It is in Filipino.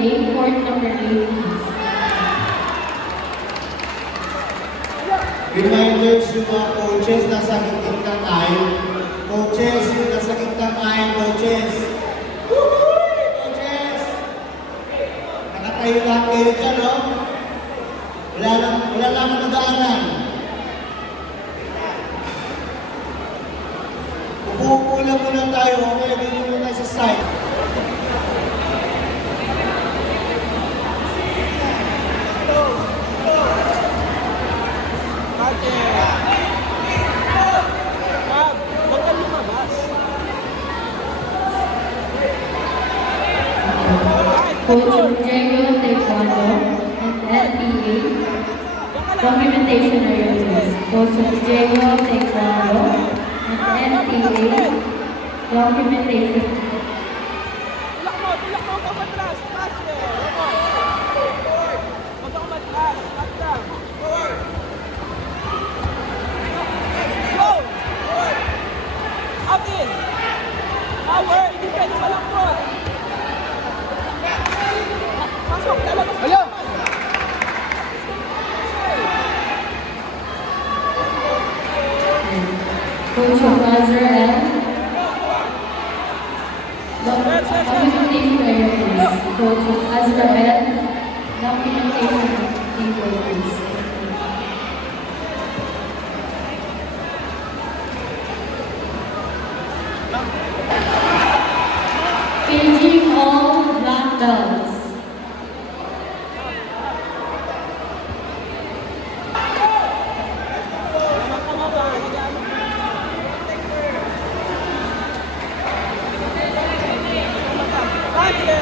8, court number 8, please. Reminders yung mga coaches nasa gitna ng aisle. Coaches, nasa gitna ng aisle, coaches. Woohoo! Coaches! Nakatayo lahat kayo dyan, no? Wala lang nadaanan. Upo lang muna tayo, okay? Dito muna tayo sa side. Coach Rodrigo Taekwondo and NPA. Documentation area, please. Coach Rodrigo Taekwondo and NPA. Documentation. Tulak mo ka matras. Huwag kang matras. Matras. Go! Up in! Power! Defense pa lang po! Pasok! Lalabas! Ayaw! Coach Azrael. Documentation area, please. Coach Azrael. Documentation table, please. Paging all black belts. Basket!